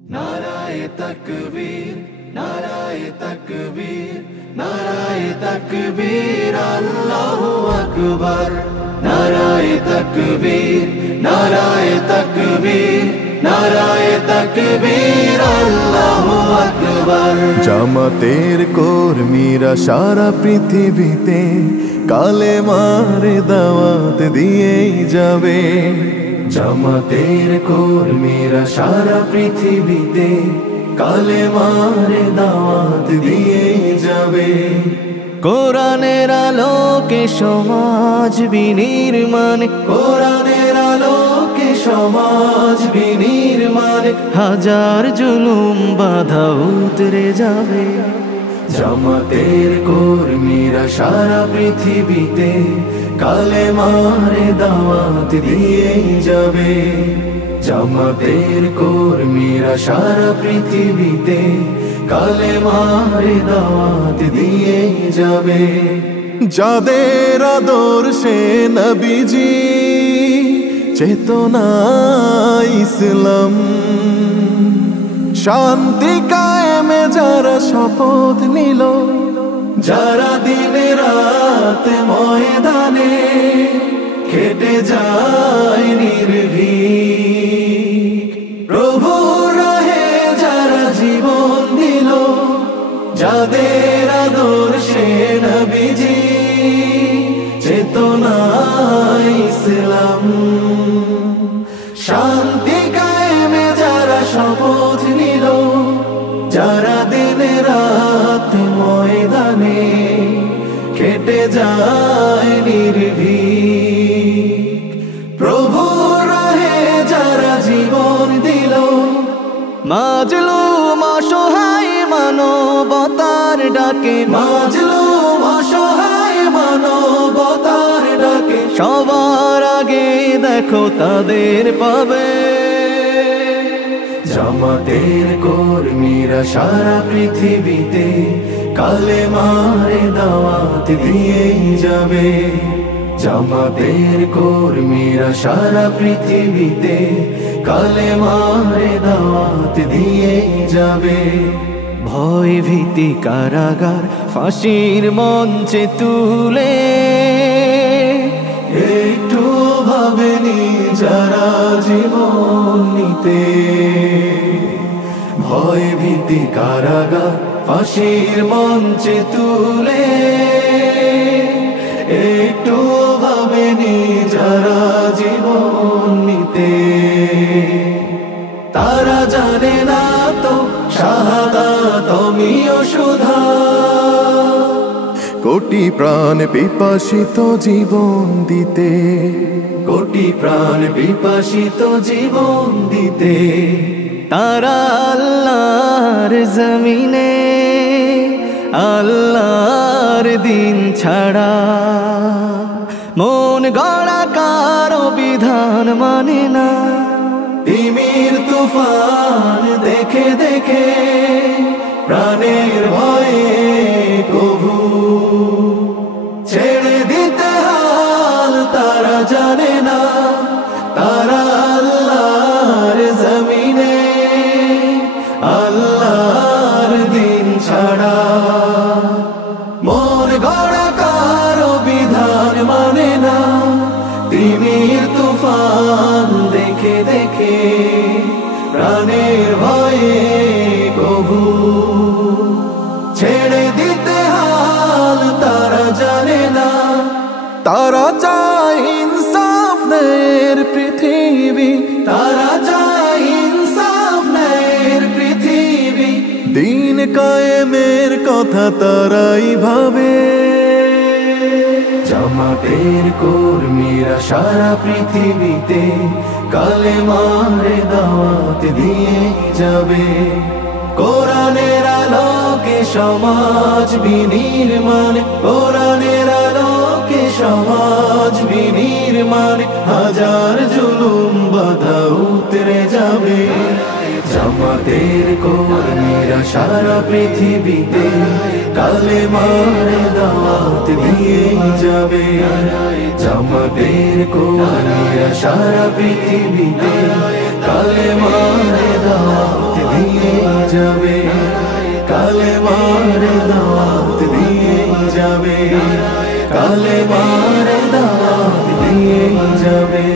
नाराए तकबीर, नाराए तकबीर, नाराए तकबीर, अल्लाहु अकबर। नाराए तकबीर, नाराए तकबीर, नाराए तकबीर, अल्लाहु अकबर। জামাতের কর্মীরা সারা পৃথিবীতে কালেমার দাওয়াত দিয়েই যাবে। জামাতের কর্মীরা সারা পৃথিবীতে কালেমার দাওয়াত দিয়েই যাবে। কোরআনের আলোকে সমাজ বিনির্মাণ, কোরআনের আলোকে সমাজ বিনির্মাণ, হাজার জুলুম বাধা উতরে যাবে। জামাতের কর্মীরা সারা পৃথিবীতে কালেমার দাওয়াত দিয়েই যাবে। জামাতের কর্মীরা সারা পৃথিবীতে কালেমার দাওয়াত দিয়েই যাবে। যাদের আদর্শে নবীজি চেতনা ইসলাম, শান্তি কায়েমে যারা শপথ নিল, যারা দিনে রাত ময়দানে খেটে যায় নির্ভীক, প্রভুর রাহে যারা জীবন দিল, যাদের আদর্শে নবীজি চেতনা ইসলাম, শান্তি কায়েমে যারা শপথ নিল, যারা দিনে রাত ময়দানে খেটে যায় নির্ভীক, প্রভুর রাহে যারা জীবন দিল, মাজলুম অসহায় মানবতার ডাকে, মাজলুম অসহায় মানবতার ডাকে, সবার আগে দেখো তাদের পাবে। জামাতের কর্মীরা সারা পৃথিবীতে কালেমার দাওয়াত দিয়েই যাবে। জামাতের কর্মীরা সারা পৃথিবীতে কালেমার দাওয়াত দিয়েই যাবে। ভয় ভীতি কারাগার ফাঁসির মঞ্চে তুলে, একটু ভাবেনি যারা জীবন নিতে, ভয় ভীতি কারাগার ফাঁসির মঞ্চে তুলে, একটু ভাবেনি যারা জীবন নিতে। তারা জানে না তো শাহাদাত অমীয় সুধা, কোটি প্রাণ পিপাসিত জীবন দিতে, কোটি প্রাণ বিপাসিত জীবন দিতে। তারা আল্লাহর জমিনে আল্লাহর দিন ছাড়া মন গড়া কারো বিধান মানে না। তিমির তুফান দেখে দেখে প্রাণের ভয়ে কভু ছেড়ে দিতে হাল তারা জানে না। তারা আল্লাহর জমিনে আল্লাহর দিন ছাড়া মন গড়া কারো বিধান মানে না। তিমির তুফান দেখে দেখে প্রাণের ভয়ে কভু ছেড়ে দিতে হাল তারা জানে না। তারা চায় ইনসাফ ন্যায়ের পৃথিবী, তারা চায় ইনসাফ ন্যায়ের পৃথিবী, দিন কায়েমের কথা তারাই ভাবে। জামাতের কর্মীরা সারা পৃথিবীতে কালেমার দাওয়াত দিয়ে যাবে। কোরআনের আলোকে সমাজ বিনির্মাণ, কোরআনের আলোকে সমাজ বিনির্মাণ, হাজার জুলুম বাধা উতরে যাবে। জামাতের কর্মীরা সারা পৃথিবীতে কালেমার দাওয়াত দিয়ে যাবে। জামাতের কর্মীরা সারা পৃথিবীতে কালেমার দাওয়াত যাবে, কালেমার দাওয়াত দিয়ে যাবে, কালেমার দাওয়াত দিয়ে যাবে।